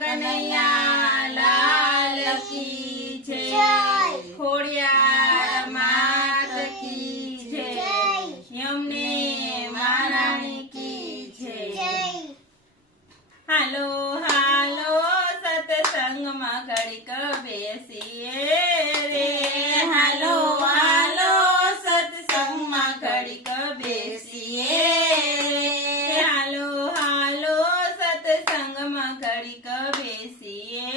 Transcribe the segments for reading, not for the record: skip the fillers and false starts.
કનૈયા લાલ કી જય, ખોડિયાર માત કી જય, યમને મહારાણી કી જય. હાલો હાલો સત્સંગમાં ઘડીક બેસીએ રે, હાલો હાલો સત્સંગમાં ઘડીક બેસીએ રે, હાલો હાલો સત્સંગમાં ઘડીક બેસીએ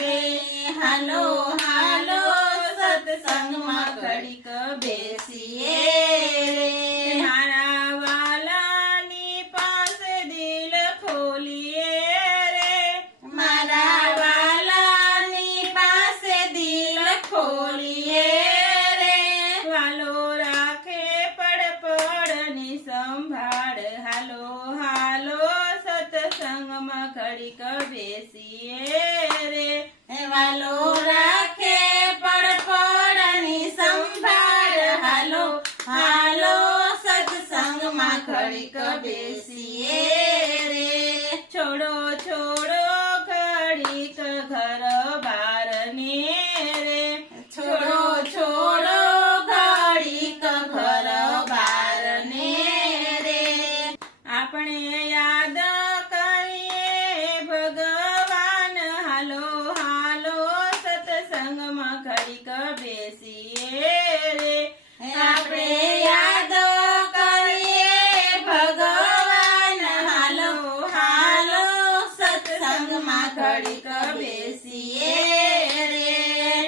રે, હાલો હાલો સત્સંગમાં ઘડીક બેસીએ રે. મારા વાલાની પાસે દિલ ખોલીએ રે, મારા વાલાની પાસે દિલ ખોલીએ રે, વાલો રાખે પડપડની સંભાળ, હાલો હાલો સત્સંગમાં ઘડીક બેસીએ રે, વાલો રાખે પડપડની સંભાળ, હાલો હાલો સત્સંગમાં ઘડીક બેસીએ રે. છોડો છોડો ઘડીક ઘર બારને રે, છોડો છોડો ઘડીક ઘર બારને રે, આપણે યાદ કરીએ ભગવાન, હાલો હાલો સત્સંગમાં ઘડીક બેસીએ રે, આપણે યાદ કરીએ ભગવાન, હાલો હાલો સત્સંગમાં ઘડીક બેસીએ રે.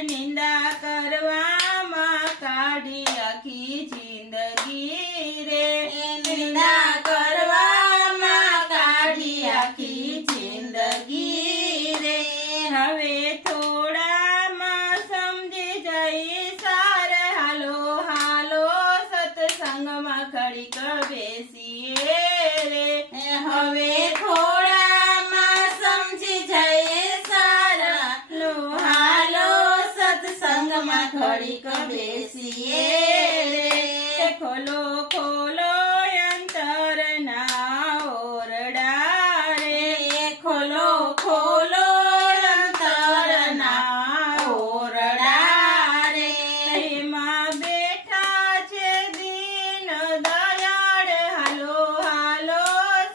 નિંદા કરવામાં કાઢી આખી જિંદગી રે, નિંદા કરવામાં કાઢી આખી જિંદગી રે, હવે થોડામાં સમજી જઈ સાર, હાલો હાલો સત્સંગમાં ઘડીક બેસીએ રે, હવે થોડામાં સમજી જઈએ સારા, હાલો સત્સંગમાં ઘડીક બેસીએ રે. ખોલો ખોલો અંતરના ઓરડા રે, ખોલો ખોલો અંતરના ઓરડા રે, એમાં બેઠા છે દીન દયાળ, હાલો હાલો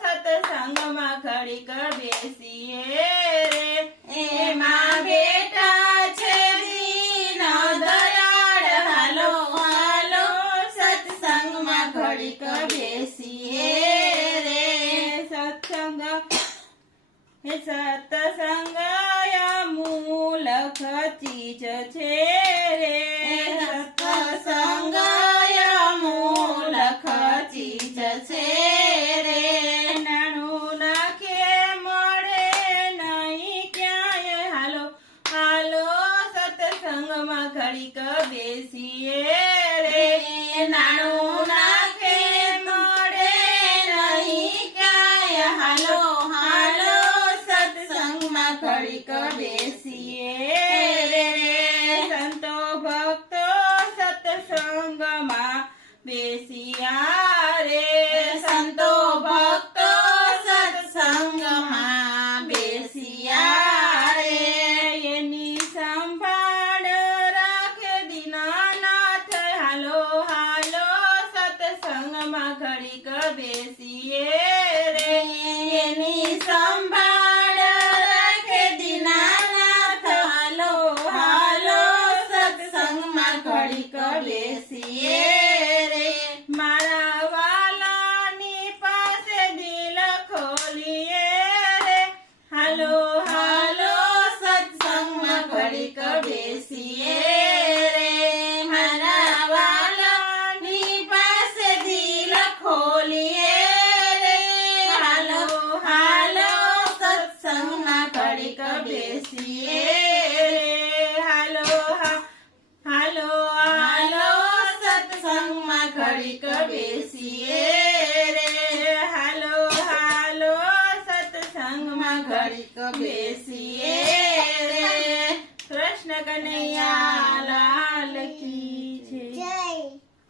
સત્સંગમાં ઘડીક બેસીએ રે, એમાં બેઠા છે દીન દયાળ, હાલો હાલો સત્સંગમાં ઘડીક બેસીએ રે. સત્સંગ સત્સંગ અમૂલક ચીજ છે રે, સત્સંગ અમૂલક ચીજ છે રે, નાનું નાખે મળે નહીં ક્યાંય, હાલો હાલો સત્સંગમાં ઘડીક બેસીએ રે, નાનું નાખે મળે નહીં ક્યાંય, હાલો હાલો સત્સંગમાં ઘડીક